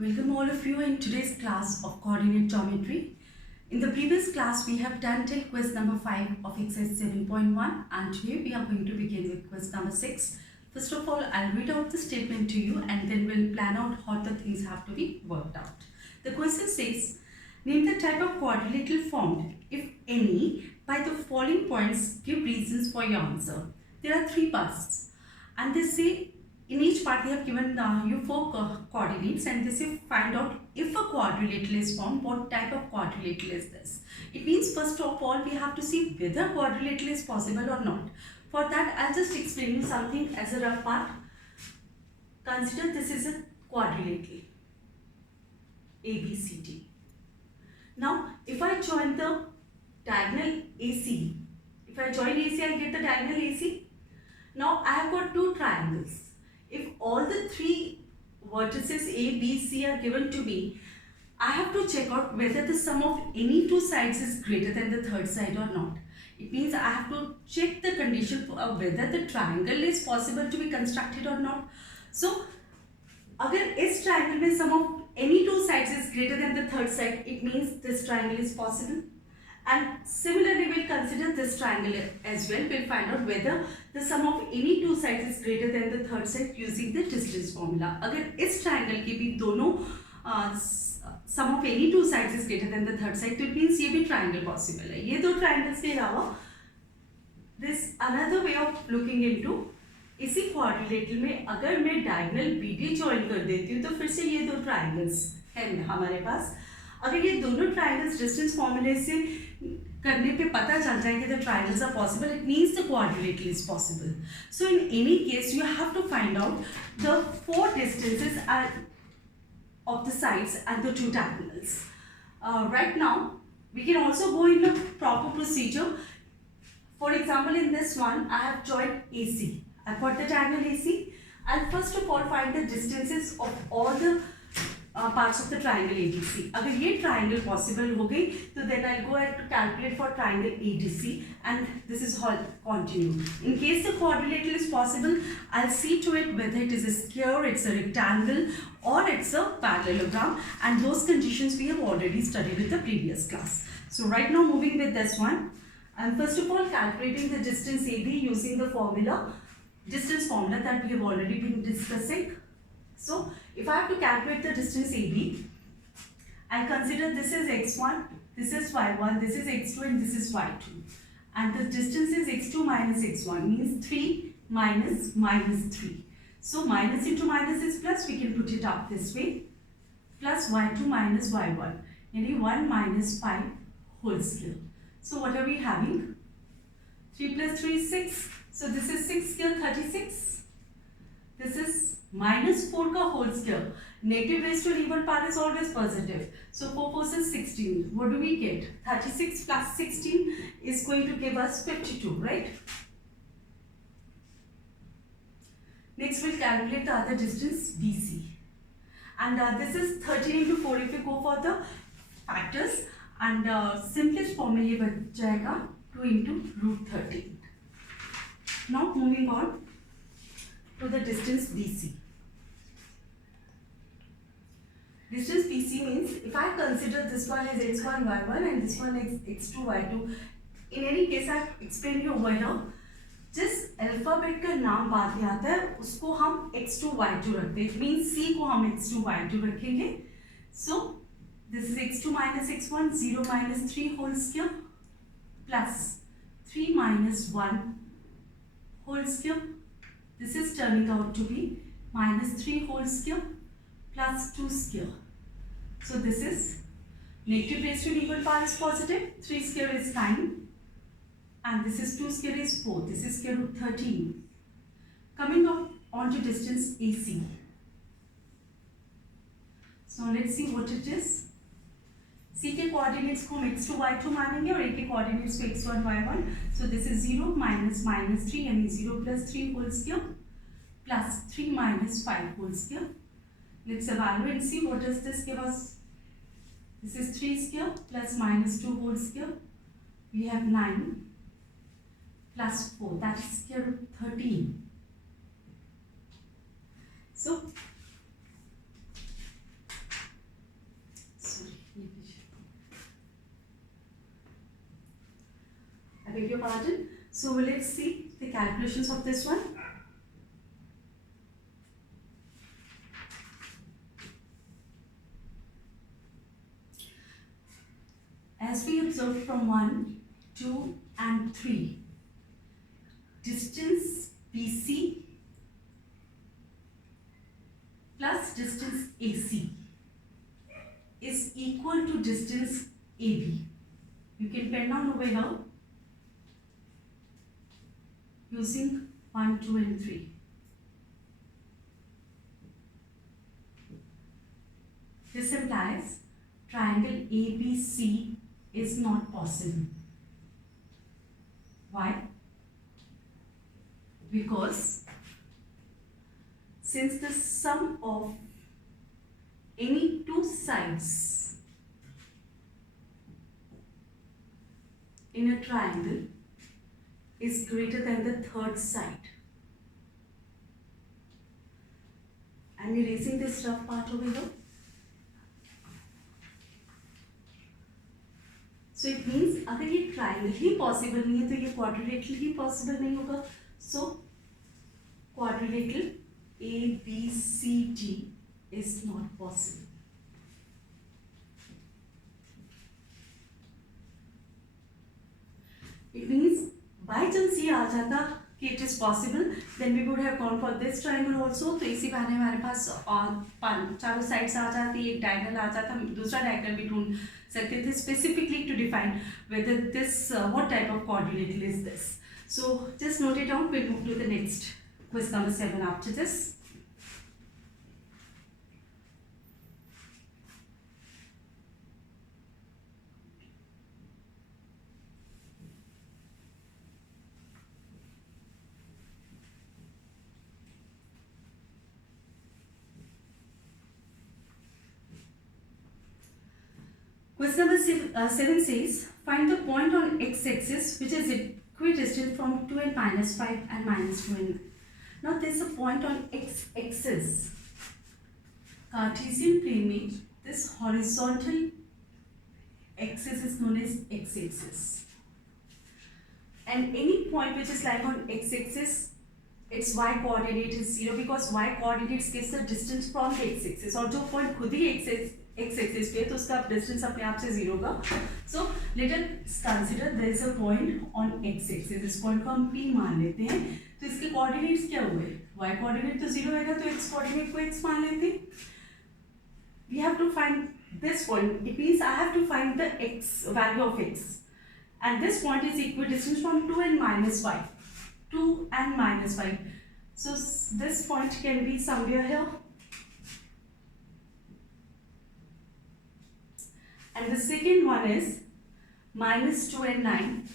Welcome all of you in today's class of coordinate geometry. In the previous class, we have done till quiz number 5 of exercise 7.1 and today we are going to begin with quiz number 6. First of all, I'll read out the statement to you and then we'll plan out how the things have to be worked out. The question says, name the type of quadrilateral formed, if any, by the following points, give reasons for your answer. There are 3 parts and they say in each part they have given you 4 coordinates and they say find out if a quadrilateral is formed, what type of quadrilateral is this. It means first of all we have to see whether quadrilateral is possible or not. For that I'll just explain you something as a rough part. Consider this is a quadrilateral ABCD. Now if I join the diagonal AC, if I join AC I'll get the diagonal AC. Now I have got 2 triangles. If all the 3 vertices A, B, C are given to me, I have to check out whether the sum of any 2 sides is greater than the third side or not. It means I have to check the condition of whether the triangle is possible to be constructed or not. So, अगर इस triangle में sum of any 2 sides is greater than the third side, it means this triangle is possible. And similarly, we'll consider this triangle as well. We'll find out whether the sum of any 2 sides is greater than the third side using the distance formula. अगर इस triangle के भी दोनों sum of any 2 sides is greater than the third side, तो it means ये भी triangle possible है. ये 2 triangles के अलावा this another way of looking into इसी quadrilateral में अगर मैं diagonal BD join कर देती हूँ तो फिर से ये 2 triangles हैं हमारे पास. अगर ये दोनों triangles distance formula से करने पे पता चल जाए कि the triangles are possible, it means the quadrilateral is possible. So in any case, you have to find out the 4 distances of the sides and the 2 diagonals. Right now, we can also go in a proper procedure. For example, in this one, I have joined AC. I've got the diagonal AC. I'll first of all find the distances of all the parts of the triangle ABC. अगर ये triangle possible हो गई तो then I'll go ahead to calculate for triangle ADC and this is how continue. In case the quadrilateral is possible, I'll see to it whether it is a square, it's a rectangle or it's a parallelogram, and those conditions we have already studied in the previous class. So right now moving with this one, I'm first of all calculating the distance AB using the distance formula that we have already been discussing. So, if I have to calculate the distance AB, I consider this is x1, this is y1, this is x2 and this is y2. And the distance is x2 minus x1 means 3 minus minus 3. So, minus into minus is plus, we can put it up this way. Plus y2 minus y1, meaning 1 minus 5 whole square. So, what are we having? 3 plus 3 is 6. So, this is 6 square 36. This is minus 4 ka whole square. Negative raised to an even part is always positive. So 4 4 is 16. What do we get? 36 plus 16 is going to give us 52, right? Next we'll calculate the other distance BC. And this is 13 into 4 if you go for the factors. And simplest formula ये बच जाएगा 2 into root 13. Now moving on to the distance BC. Distance BC means if I consider this one as x1, y1 and this one is x2, y2. In any case, I have explained you over here. जिस alphabet का नाम बाद में आता है उसको हम x2, y2 रखते हैं. It means C को हम x2, y2 रखेंगे. So this is x2 minus x1, 0 minus 3 whole square plus 3 minus 1 whole square. This is turning out to be minus 3 whole square plus 2 square. So this is negative raised to an equal part is positive, 3 square is 9 and this is 2 square is 4. This is square root 13. Coming up on to distance AC. So let's see what it is. C के coordinates को हम x2, y2 मानेंगे और A के coordinates को x1, y1. So this is 0 minus minus 3 and 0 plus 3 whole square plus 3 minus 5 whole square. Let's evaluate and see what does this give us. This is 3 square plus minus 2 whole square. We have 9 plus 4, that is square root 13. So pardon. So let's see the calculations of this one. As we observed from 1, 2 and 3, distance BC plus distance AC is equal to distance AB. You can pen down over here using 1, 2 and 3. This implies triangle ABC is not possible. Why? Because since the sum of any two sides in a triangle is greater than the third side. I'm erasing this rough part over here. So it means अगर ये triangle ही possible नहीं है तो ये quadrilateral ही possible नहीं होगा. So quadrilateral ABCD is not possible. It means by chance ये आ जाता कि it is possible, then we would have gone for this triangle also. तो इसी बहाने हमारे पास चारों sides आ जाती, एक diagonal आ जाता, दूसरा diagonal भी ढूंढ सकते थे specifically to define whether this what type of quadrilateral is this. So just note it down. We'll move to the next quiz number 7 after this. Quiz number 7 says, find the point on x-axis which is equidistant from 2n minus 5 and minus 2n. Now there is a point on x-axis. Cartesian plane में this horizontal axis is known as x-axis. And any point which is lying on x-axis, its y coordinate is 0 because y coordinates gives the distance from the x-axis. और जो point खुद ही x-axis पे तो उसका distance अपने आप से 0 होगा. So let us consider there is a point on x-axis. इस point को हम P मान लेते हैं. तो इसके coordinates क्या हुए? Y coordinate तो 0 होगा तो x coordinate को x मान लेते हैं. We have to find this point. It means I have to find the x value of x. And this point is equidistant from 2 and minus 5. 2 and minus 5. So this point can be somewhere here. And the second one is minus 2 and 9.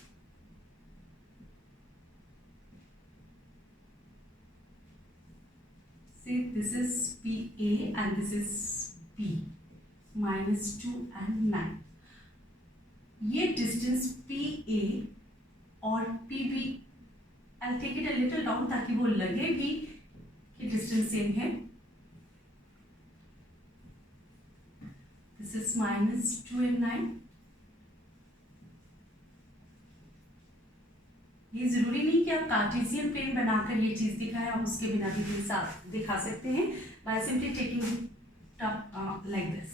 See, this is PA and this is P. Minus 2 and 9. ये distance PA और PB, I'll take it a little down ताकि वो लगे भी कि distance same है. This is minus 2 and 9. ये जरूरी नहीं कि आप कार्टेशियन प्लेन बनाकर ये चीज दिखाएं, आप उसके बिना भी दिखा सकते हैं by simply taking it up like this.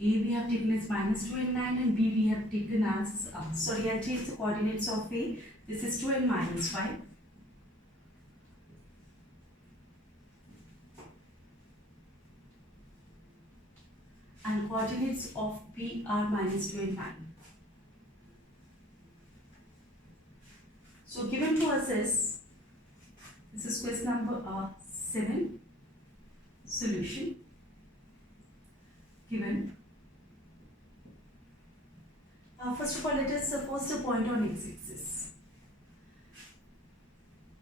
A we have taken as minus 2 and 9 and B we have taken as, sorry, I'll change the coordinates of A. This is 2 and minus 5. And coordinates of P are minus 2 and 9. So given to us is, this is question number 7, solution. Given. First of all, let us suppose a point on x-axis.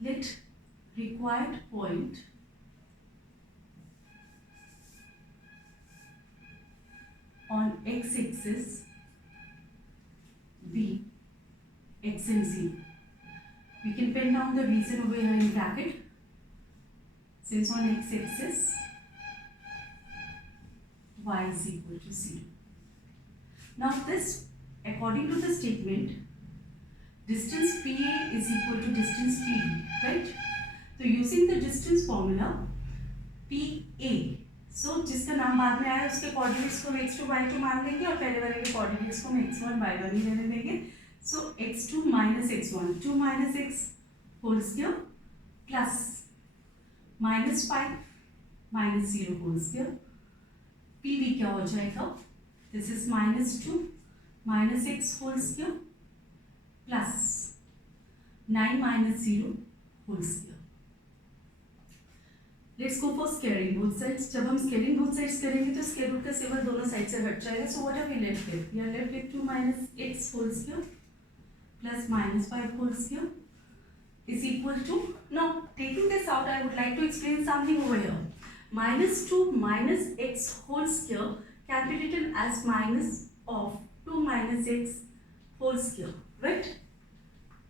Let required point on x-axis be x and z. We can pen down the reason over here in bracket. Since on x-axis y is equal to 0. Now this, according to the statement, distance PA is equal to distance PB, right? So using the distance formula, PA, so जिसका नाम बाद में आया उसके coordinates को x2 y2 मान लेंगे और पहले वाले के कोऑर्डिनेट्स को हम x1 y1 ही रहने देंगे. So x2 minus x1, 2 minus x whole square plus minus 5 minus 0 whole square. PV क्या हो जाएगा? This is minus 2 minus x whole square plus 9 minus 0 whole square. Let's go for squaring both sides. जब हम squaring both sides करेंगे तो square root का symbol दोनों side से हट जाएगा. So what are we left with? We are left with 2 minus x whole square plus minus 5 whole square is equal to. Now taking this out, I would like to explain something over here. Minus 2 minus x whole square can be written as minus of 2 minus x whole square, right?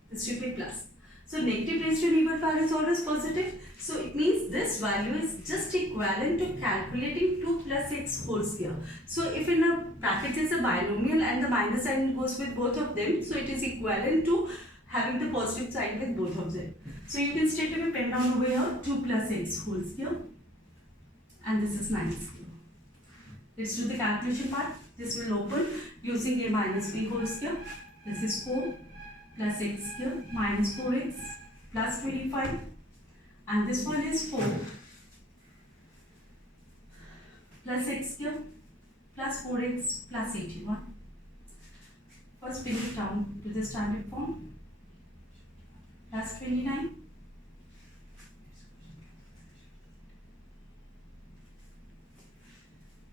This should be plus. So negative raised to an even power is always positive. So it means this value is just equivalent to calculating 2 plus x whole square. So if in a bracket is a binomial and the minus sign goes with both of them, so it is equivalent to having the positive sign with both of them. So you can straight away pen down over here 2 plus x whole square and this is 9 square. Let's do the calculation part. This will open using a minus b whole square. This is 4 plus x square minus 4x plus 25 and this one is 4 plus x square plus 4x plus 81. First bring it down to the standard form plus 29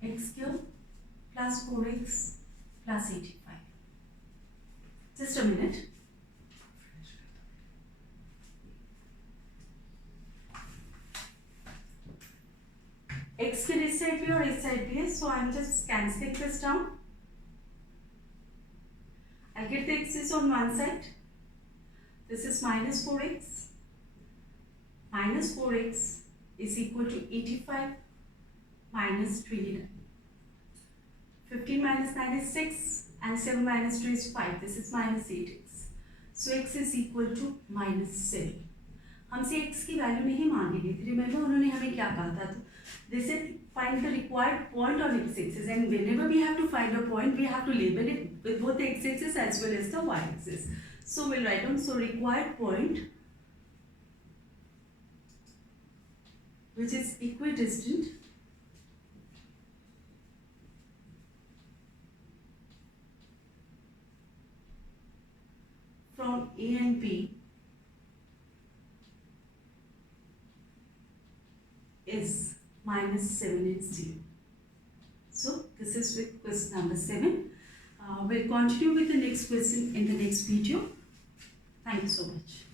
x square plus 4x plus 85. Just a minute. X can इस side भी और इस side भी है, so I'm just cancelling this down. I'll get the x's on one side. This is minus 4x. Minus 4x is equal to 85 minus 29. 15 minus 9 is 6 and 7 minus 2 is 5. This is minus 8x. So x is equal to minus 7. हमसे x की value नहीं मांगी गई थी. Remember उन्होंने हमें क्या कहा था? They said find the required point on x-axis, and whenever we have to find a point, we have to label it with both the x-axis as well as the y-axis. So we'll write down, so required point which is equidistant from A and B is minus 7 and 0. So this is with question number 7. We'll continue with the next question in the next video. Thank you so much.